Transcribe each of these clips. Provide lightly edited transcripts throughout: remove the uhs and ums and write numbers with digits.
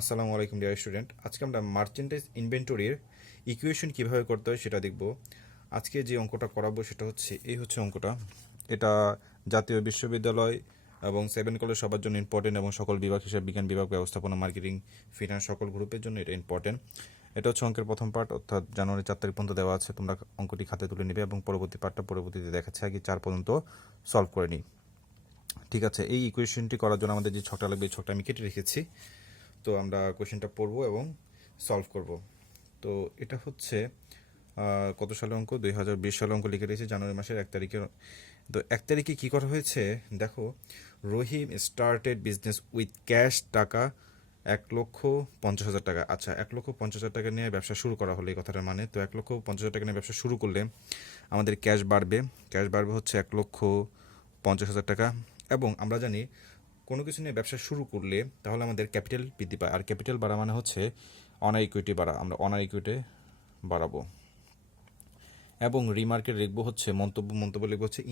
আসসালামু আলাইকুম dear student. আজকে আমরা মার্চেন্টাইজ ইনভেন্টরির ইকুয়েশন কিভাবে করতে হয় সেটা দেখব। আজকে যে অঙ্কটা করাবো সেটা হচ্ছে এই হচ্ছে অঙ্কটা। এটা জাতীয় বিশ্ববিদ্যালয় এবং 7 কলেজ সবার জন্য ইম্পর্টেন্ট এবং সকল বিভাগ, হিসাব বিজ্ঞান বিভাগ, ব্যবস্থাপনা, মার্কেটিং, ফিনান্স সকল গ্রুপের জন্য এটা ইম্পর্টেন্ট। এটা হচ্ছে অঙ্কের প্রথম পার্ট, অর্থাৎ জানুয়ারি 4 তারিখ পর্যন্ত দেওয়া আছে। তোমরা অঙ্কটি খাতে তুলে নেবে এবং পরবর্তী পার্টটা পরবর্তীতে দেখাচ্ছে, আগে 4 পর্যন্ত সলভ করে নিই। ঠিক আছে, এই ইকুয়েশনটি করার জন্য আমাদের যে ছকটা লাগবে এই ছকটা আমি কেটে রেখেছি। তো আমরা কোয়েশ্চেনটা পড়বো এবং সলভ করব। তো এটা হচ্ছে কত সালের অঙ্ক? 2020 সালের অঙ্ক লিখে রেখেছি, জানুয়ারি মাসের 1 তারিখে। তো 1 তারিখে কী করা হয়েছে দেখো, রহিম স্টার্টেড বিজনেস উইথ ক্যাশ টাকা 1,50,000 টাকা। আচ্ছা, 1,50,000 টাকা নিয়ে ব্যবসা শুরু করা হলো এই কথাটার মানে। তো 1,50,000 টাকা নিয়ে ব্যবসা শুরু করলে আমাদের ক্যাশ বাড়বে হচ্ছে 1,50,000 টাকা। এবং আমরা জানি কোনো কিছু নিয়ে ব্যবসা শুরু করলে তাহলে আমাদের ক্যাপিটাল বৃদ্ধি পায়, আর ক্যাপিটাল বাড়া মানে হচ্ছে অনার ইকুইটি বাড়া। আমরা অনার ইকুইটি বাড়াবো এবং রিমার্কে লিখবো হচ্ছে মন্তব্য লিখবো হচ্ছে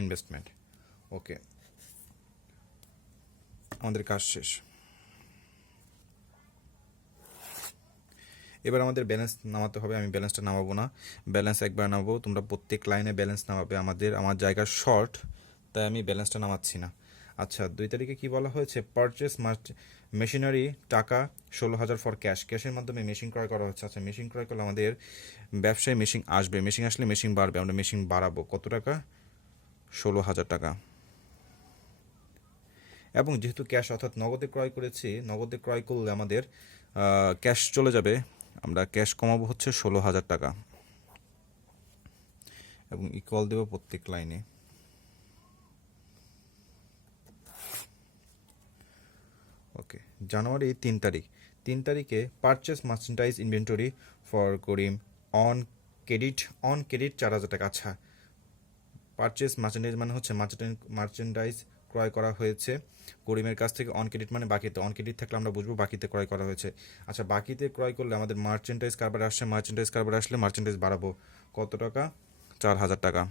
ইনভেস্টমেন্ট। ওকে, আমাদের কাজ শেষ। এবার আমাদের ব্যালেন্স নামাতে হবে। আমি ব্যালেন্সটা নামাবো না, ব্যালেন্স একবার নামাবো। তোমরা প্রত্যেক লাইনে ব্যালেন্স নামাবে। আমার জায়গা শর্ট, তাই আমি ব্যালেন্সটা নামাচ্ছি না। আচ্ছা, 2 তারিখে কি বলা হয়েছে? পারচেস মেশিনারি টাকা 16,000 ফর ক্যাশের মাধ্যমে মেশিন ক্রয় করা হচ্ছে। আচ্ছা, মেশিন ক্রয় করলে আমাদের ব্যবসায় মেশিন আসবে, মেশিন আসলে মেশিন বাড়বে, আমরা মেশিন বাড়াবো। কত টাকা? 16,000 টাকা। এবং যেহেতু ক্যাশ অর্থাৎ নগদে ক্রয় করেছি, নগদে ক্রয় করলে আমাদের ক্যাশ চলে যাবে, আমরা ক্যাশ কমাবো হচ্ছে 16,000 টাকা এবং ইকুয়াল দেবো প্রত্যেক লাইনে। ওকে, জানুয়ারি 3 তারিখে purchase merchandise inventory for Karim on credit 4,000 টাকা। আচ্ছা, পারচেস মার্চেন্টাইজ মানে হচ্ছে মার্চেন্টাইজ ক্রয় করা হয়েছে করিমের কাছ থেকে। অন ক্রেডিট মানে বাকিতে, অন ক্রেডিট থাকলে আমরা বুঝবো বাকিতে ক্রয় করা হয়েছে। আচ্ছা, বাকিতে ক্রয় করলে আমাদের মার্চেন্টাইজ কারবার আসছে, মার্চেন্টাইজ বাড়াবো। কত টাকা? 4,000 টাকা।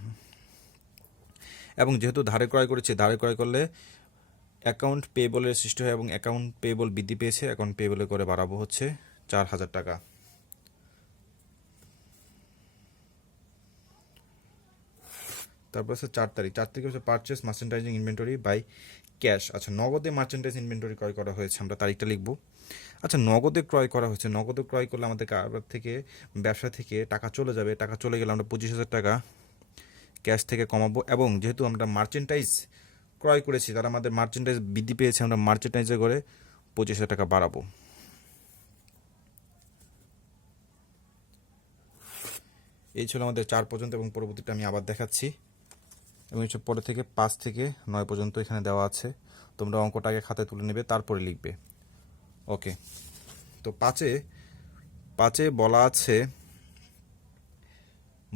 এবং যেহেতু ধারে ক্রয় করেছি, ধারে ক্রয় করলে অ্যাকাউন্ট পেয়েবলের সৃষ্টি হয় এবং অ্যাকাউন্ট পেয়েবল বৃদ্ধি পেয়েছে, অ্যাকাউন্ট পেয়েবলে করে বাড়াবো হচ্ছে 4,000 টাকা। তারপর হচ্ছে 4 তারিখে হচ্ছে পারচেস মার্চেন্টাইজিং ইনভেন্টরি বাই ক্যাশ। আচ্ছা, নগদে মার্চেন্টাইজ ইনভেন্টরি ক্রয় করা হয়েছে, আমরা তারিখটা লিখবো। আচ্ছা, নগদে ক্রয় করা হয়েছে, নগদে ক্রয় করলে আমাদের কারবার থেকে, ব্যবসা থেকে টাকা চলে যাবে। টাকা চলে গেলে আমরা 25,000 টাকা ক্যাশ থেকে কমাবো। এবং যেহেতু আমরা মার্চেন্টাইজ ক্রয় করেছি, তারা আমাদের মার্চেন্টাইজ বৃদ্ধি পেয়েছে, আমরা মার্চেন্টাইজে করে 25,000 টাকা বাড়াবো। এই ছিল আমাদের 4 পর্যন্ত এবং পরবর্তীটা আমি আবার দেখাচ্ছি। এবং এসব পরে থেকে 5 থেকে 9 পর্যন্ত এখানে দেওয়া আছে। তোমরা অঙ্কটা আগে খাতায় তুলে নেবে, তারপরে লিখবে। ওকে, তো পাঁচে বলা আছে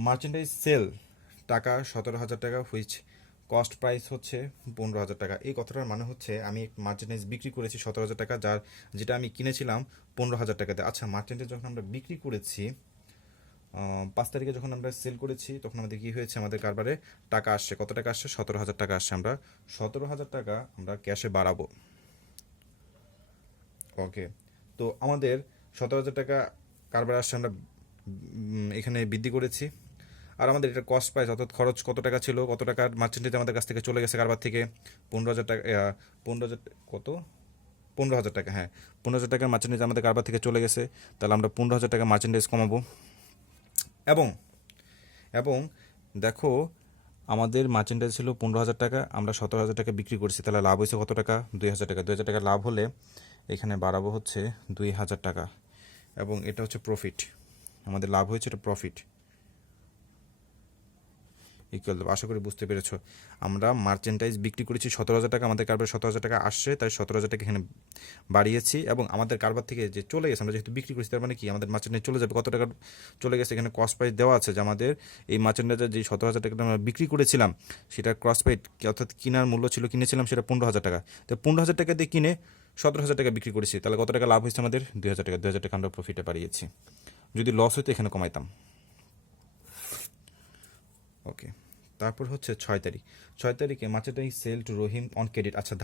মার্চেন্টাইজ সেল টাকা 17,000 টাকা, হুইচ কস্ট প্রাইস হচ্ছে 15,000 টাকা। এই কথাটার মানে হচ্ছে আমি মার্চেন্টাইজ বিক্রি করেছি 17,000 টাকা, যেটা আমি কিনেছিলাম 15,000 টাকাতে। আচ্ছা, মার্চেন্টাইজ যখন আমরা বিক্রি করেছি 5 তারিখে, যখন আমরা সেল করেছি, তখন আমাদের কী হয়েছে? আমাদের কারবারে টাকা আসছে। কত টাকা আসছে? 17,000 টাকা আসছে। আমরা 17,000 টাকা আমরা ক্যাশে বাড়াবো। ওকে, তো আমাদের 17,000 টাকা কারবার আসছে, আমরা এখানে বৃদ্ধি করেছি। আর আমাদের এটা কস্ট প্রাইস অর্থাৎ খরচ কত টাকা ছিল, কত টাকার মার্চেন্টাইজ আমাদের কাছ থেকে চলে গেছে কারবার থেকে? 15,000 টাকা। 15,000 কত? 15,000 টাকা। হ্যাঁ, 15,000 টাকার মার্চেন্টাইজ আমাদের কারবার থেকে চলে গেছে, তাহলে আমরা 15,000 টাকা মার্চেন্টাইজ কমাবো। এবং এবং দেখো, আমাদের মার্চেন্টাইজ ছিল 15,000 টাকা, আমরা 17,000 টাকা বিক্রি করছি, তাহলে লাভ হয়েছে কত টাকা? 2,000 টাকা। 2,000 টাকা লাভ হলে এখানে বাড়াবো হচ্ছে 2,000 টাকা এবং এটা হচ্ছে প্রফিট। আমাদের লাভ হয়েছে, এটা প্রফিট ইকুয়াল দেবো। আশা করি বুঝতে পেরেছো। আমরা মার্চেন্টাইজ বিক্রি করেছি 17,000 টাকা, আমাদের কারবার 17,000 টাকা আসছে, তাই 17,000 টাকা এখানে বাড়িয়েছি। এবং আমাদের কারবার থেকে যে চলে গেছে, আমরা যেহেতু বিক্রি করেছি, তার মানে কি আমাদের মার্চেন্টাইজ চলে যাবে। কত টাকা চলে গেছে? এখানে কস্ট প্রাইস দেওয়া আছে যে আমাদের এই মার্চেন্টাইজের যে 17,000 টাকা আমরা বিক্রি করেছিলাম, সেটার কস্ট প্রাইস অর্থাৎ কেনার মূল্য ছিল, কিনেছিলাম সেটা 15,000 টাকা। তো 15,000 টাকা দিয়ে কিনে 17,000 টাকা বিক্রি করেছি, তাহলে কত টাকা লাভ হয়েছে আমাদের? 2,000 টাকা। 2,000 টাকা আমরা প্রফিটে বাড়িয়েছি। যদি লস হতো এখানে কমাইতাম। ওকে, তারপর হচ্ছে 6 তারিখ। 6 তারিখে merchandise sale to Rahim on credit. আচ্ছা,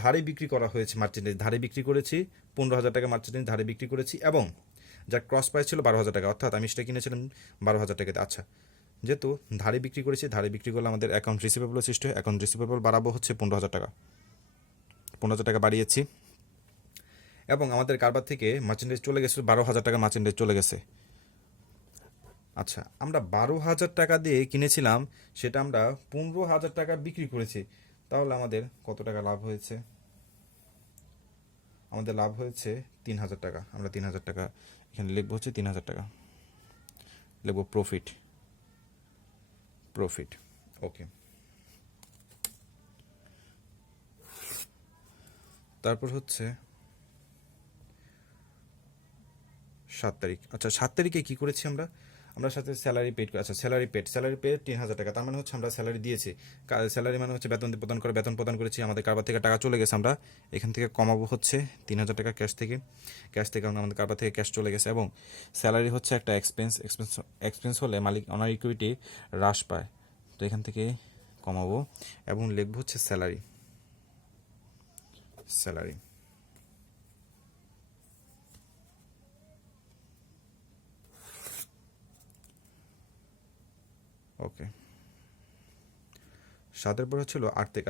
ধারে বিক্রি করা হয়েছে মার্চেন্টাইজ, ধারে বিক্রি করেছি 15,000 টাকা মার্চেন্টাইজ ধারে বিক্রি করেছি, এবং যার ক্রস প্রাইস ছিল 12,000 টাকা, অর্থাৎ আমি সেটা কিনেছিলাম 12,000 টাকাতে। আচ্ছা, যেহেতু ধারে বিক্রি করেছি, ধারে বিক্রি করলে আমাদের অ্যাকাউন্ট রিসিভেবল সৃষ্টি হয়, অ্যাকাউন্ট রিসিভেবল বাড়াবো হচ্ছে 15,000 টাকা, 15,000 টাকা বাড়িয়েছি। এবং আমাদের কারবার থেকে মার্চেন্টাইজ চলে গেছে 12,000 টাকা, মার্চেন্টাইজ চলে গেছে। আচ্ছা, আমরা 12,000 টাকা দিয়ে কিনেছিলাম, সেটা আমরা 15,000 টাকা বিক্রি করেছি, তাহলে আমাদের কত টাকা লাভ হয়েছে? আমাদের লাভ হয়েছে 3,000 টাকা। আমরা 3,000 টাকা এখানে লিখবো, হচ্ছে 3,000 টাকা লিখবো প্রফিট। ওকে। তারপর হচ্ছে 7 তারিখ। আচ্ছা, 7 তারিখে কি করেছি আমরা সাথে স্যালারি পেড করে। আচ্ছা, স্যালারি পেড 3,000 টাকা, তার মানে হচ্ছে আমরা স্যালারি দিয়েছি। স্যালারি মানে হচ্ছে বেতন প্রদান করেছি, আমাদের কারবার থেকে টাকা চলে গেছে, আমরা এখান থেকে কমাবো হচ্ছে 3,000 টাকা ক্যাশ থেকে আমাদের কারবার থেকে ক্যাশ চলে গেছে। এবং স্যালারি হচ্ছে একটা এক্সপেন্স হলে মালিক অনার ইকুইটি হ্রাস পায়, তো এখান থেকে কমাবো এবং লিখবো হচ্ছে স্যালারি। ওকে। 7-এর পর হচ্ছিল 8 তারিখ।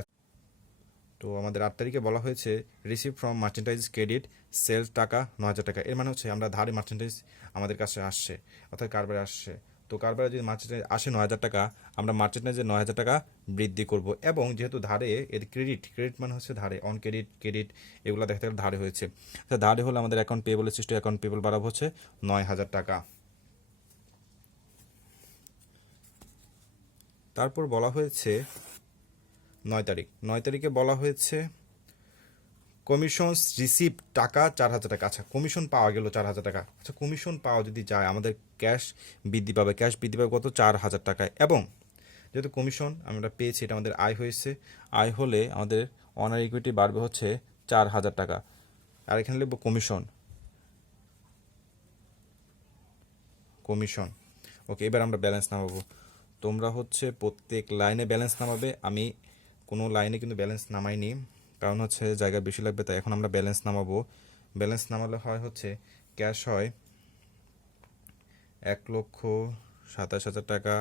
তো আমাদের 8 তারিখে বলা হয়েছে রিসিভ ফ্রম মার্চেন্টাইজ ক্রেডিট সেলস টাকা 9,000 টাকা। এর মানে হচ্ছে আমরা ধারে মার্চেন্টাইজ আমাদের কাছে আসছে, অর্থাৎ কারবারে আসছে। তো কারবারে যদি মার্চেন্টাইজ আসে 9,000 টাকা, আমরা মার্চেন্টাইজে 9,000 টাকা বৃদ্ধি করব। এবং যেহেতু ধারে এর ক্রেডিট মানে হচ্ছে ধারে, অন ক্রেডিট এগুলো দেখতে গেলে ধারে হয়েছে, ধারে হলে আমাদের অ্যাকাউন্ট পেয়েবলের সৃষ্টি, অ্যাকাউন্ট পেয়েবল বাড়াবো হচ্ছে 9,000 টাকা। তারপর বলা হয়েছে 9 তারিখে বলা হয়েছে কমিশন রিসিভ টাকা 4,000 টাকা। আচ্ছা, কমিশন পাওয়া গেল 4,000 টাকা। আচ্ছা, কমিশন পাওয়া যদি যায়, আমাদের ক্যাশ বৃদ্ধি পাবে কত? 4,000 টাকায়। এবং যেহেতু কমিশন আমরা পেয়েছি, এটা আমাদের আয় হয়েছে, আয় হলে আমাদের অনার ইকুইটি বাড়বে হচ্ছে 4,000 টাকা। আর এখানে লিখবো কমিশন। ওকে, এবার আমরা ব্যালেন্স নামাবো। তোমরা হচ্ছে প্রত্যেক লাইনে ব্যালেন্স নামাবে, আমি কোনো লাইনে কিন্তু ব্যালেন্স নামাইনি, কারণ হচ্ছে জায়গা বেশি লাগবে, তাই এখন আমরা ব্যালেন্স নামাবো। ব্যালেন্স নামালে হয় হচ্ছে ক্যাশ হয় 1,27,000 টাকা,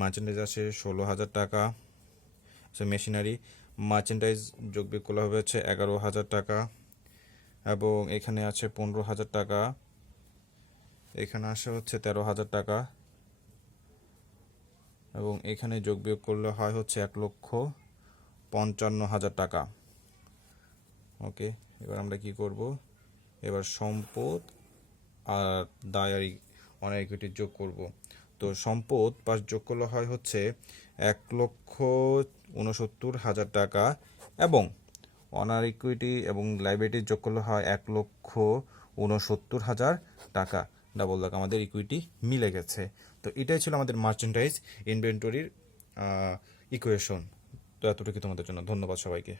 মার্চেন্টাইজ আসে 16,000 টাকা, মেশিনারি মার্চেন্টাইজ যোগ বিয়োগ করলে হবে হচ্ছে 11,000 টাকা, এবং এখানে আছে 15,000 টাকা, এখানে আসে হচ্ছে 13,000 টাকা, এবং এখানে যোগ বিয়োগ করলে হয় হচ্ছে 1,55,000 টাকা। ওকে, এবার আমরা কি করব? এবার সম্পদ আর দায় আর অনার ইকুইটি যোগ করব। তো সম্পদ পাশ যোগ করলে হয় হচ্ছে 1,69,000 টাকা, এবং অনার ইকুইটি এবং লাইবিলিটি যোগ করলে হয় 1,69,000 টাকা। ডাবল দাগ, আমাদের ইকুইটি মিলে গেছে। তো এটাই ছিল আমাদের মার্চেন্টাইজ ইনভেন্টরির ইকুয়েশন। তো এতটুকু তোমাদের জন্য, ধন্যবাদ সবাইকে।